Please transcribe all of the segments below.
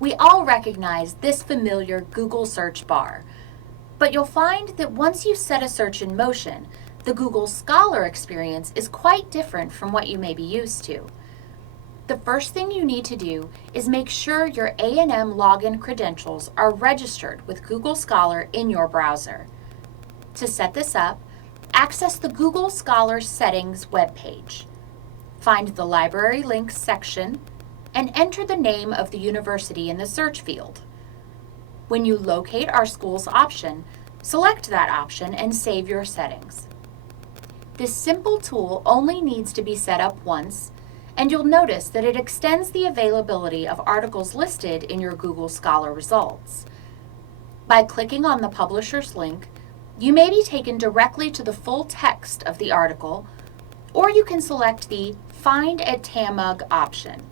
We all recognize this familiar Google search bar, but you'll find that once you set a search in motion, the Google Scholar experience is quite different from what you may be used to. The first thing you need to do is make sure your A&M login credentials are registered with Google Scholar in your browser. To set this up, access the Google Scholar Settings webpage. Find the Library Links section and enter the name of the university in the search field. When you locate our school's option, select that option and save your settings. This simple tool only needs to be set up once, and you'll notice that it extends the availability of articles listed in your Google Scholar results. By clicking on the publisher's link, you may be taken directly to the full text of the article, or you can select the Find at TAMUG option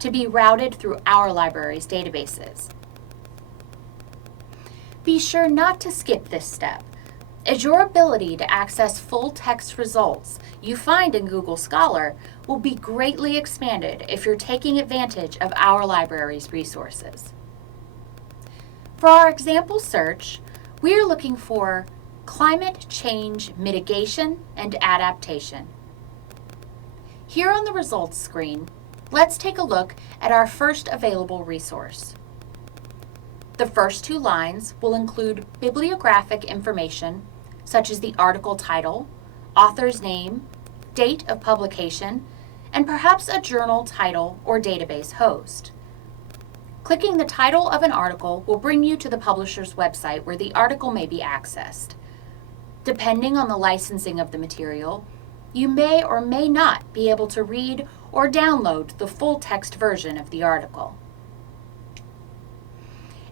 to be routed through our library's databases. Be sure not to skip this step, as your ability to access full text results you find in Google Scholar will be greatly expanded if you're taking advantage of our library's resources. For our example search, we are looking for climate change mitigation and adaptation. Here on the results screen, let's take a look at our first available resource. The first two lines will include bibliographic information such as the article title, author's name, date of publication, and perhaps a journal title or database host. Clicking the title of an article will bring you to the publisher's website where the article may be accessed. Depending on the licensing of the material, you may or may not be able to read or download the full text version of the article.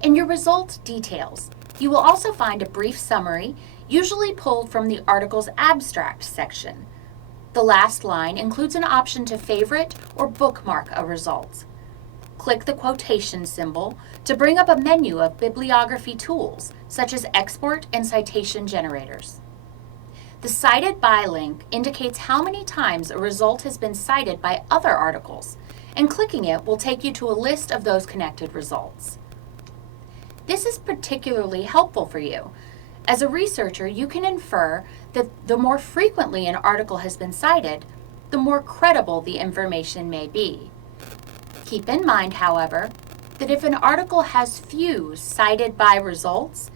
In your result details, you will also find a brief summary, usually pulled from the article's abstract section. The last line includes an option to favorite or bookmark a result. Click the quotation symbol to bring up a menu of bibliography tools, such as export and citation generators. The Cited By link indicates how many times a result has been cited by other articles, and clicking it will take you to a list of those connected results. This is particularly helpful for you. As a researcher, you can infer that the more frequently an article has been cited, the more credible the information may be. Keep in mind, however, that if an article has few cited by results,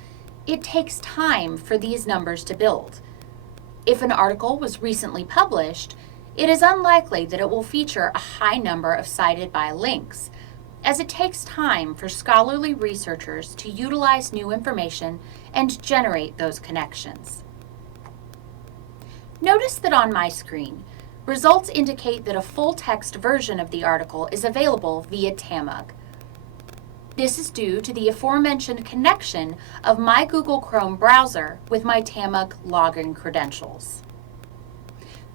it takes time for these numbers to build. If an article was recently published, it is unlikely that it will feature a high number of cited by links, as it takes time for scholarly researchers to utilize new information and generate those connections. Notice that on my screen, results indicate that a full text version of the article is available via TAMUG. This is due to the aforementioned connection of my Google Chrome browser with my TAMUG login credentials.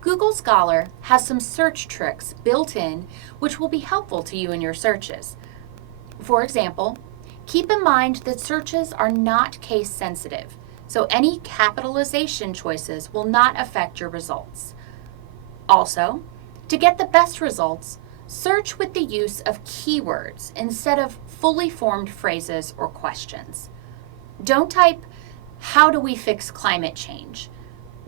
Google Scholar has some search tricks built in which will be helpful to you in your searches. For example, keep in mind that searches are not case sensitive, so any capitalization choices will not affect your results. Also, to get the best results, search with the use of keywords instead of fully formed phrases or questions. Don't type, "How do we fix climate change?"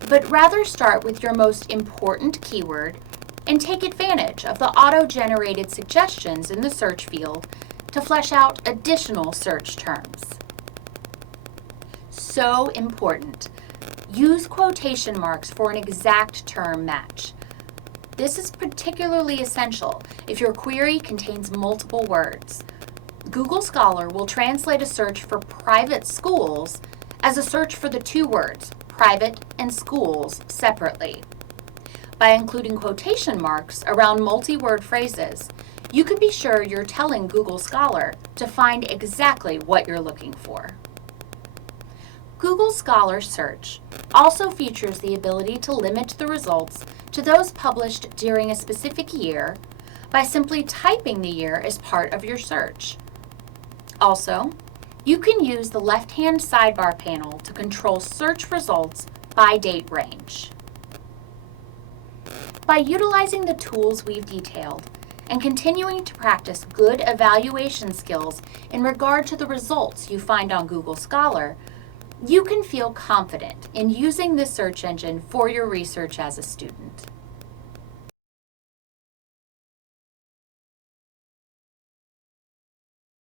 but rather start with your most important keyword and take advantage of the auto-generated suggestions in the search field to flesh out additional search terms. So important. Use quotation marks for an exact term match. This is particularly essential if your query contains multiple words. Google Scholar will translate a search for private schools as a search for the two words, private and schools, separately. By including quotation marks around multi-word phrases, you can be sure you're telling Google Scholar to find exactly what you're looking for. Google Scholar Search also features the ability to limit the results to those published during a specific year by simply typing the year as part of your search. Also, you can use the left-hand sidebar panel to control search results by date range. By utilizing the tools we've detailed and continuing to practice good evaluation skills in regard to the results you find on Google Scholar, you can feel confident in using this search engine for your research as a student.